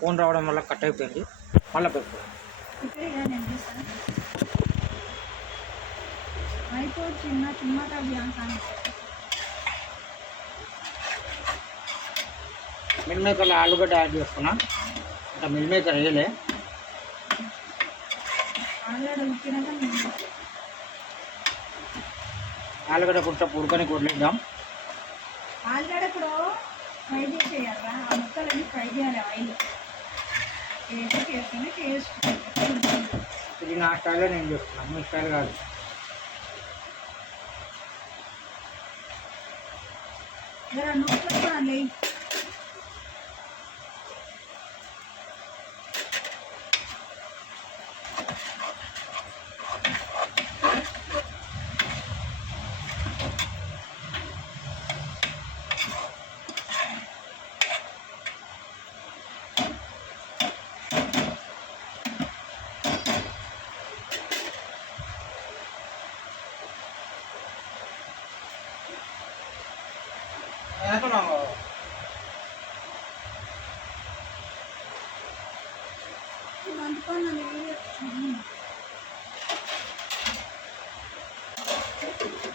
Phone రావడం వల్ల cut అయిపోయింది. మళ్ళీ పెట్టుకో. మిల్ మేకర్లో ఆలుగడ్డ యాడ్ చేసుకున్నా. ఇంకా మిల్ మేకర్ వేయలే. ఆలుగడ్డ కొంచెం ఉడకని వదిలేద్దాం. ఆలుగడ్డ ఇప్పుడు ఫ్రై చేసేయాలా, ఆ ముక్కలన్నీ ఫ్రై చేయాలి ఆయిల్ వేసుకుని టేస్ట్. ఇది నా స్టైల్లో నేను చేస్తున్నాను, మీ స్టైల్ కాదు. నూనె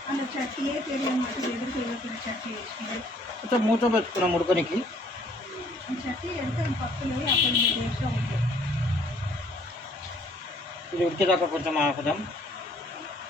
అలా చట్నీ తెలియమాట, ఎదురు తెలియకుండా చట్నీ వేసుకుంటే కొంచెం మూత పెట్టుకున్నాం ఉడకనికి. చట్నీ ఎంత పప్పులు అప్పుడు టేస్ట్గా ఉంటుంది. ఇది ఉడికేదాకా కొంచెం ఆపుదాం.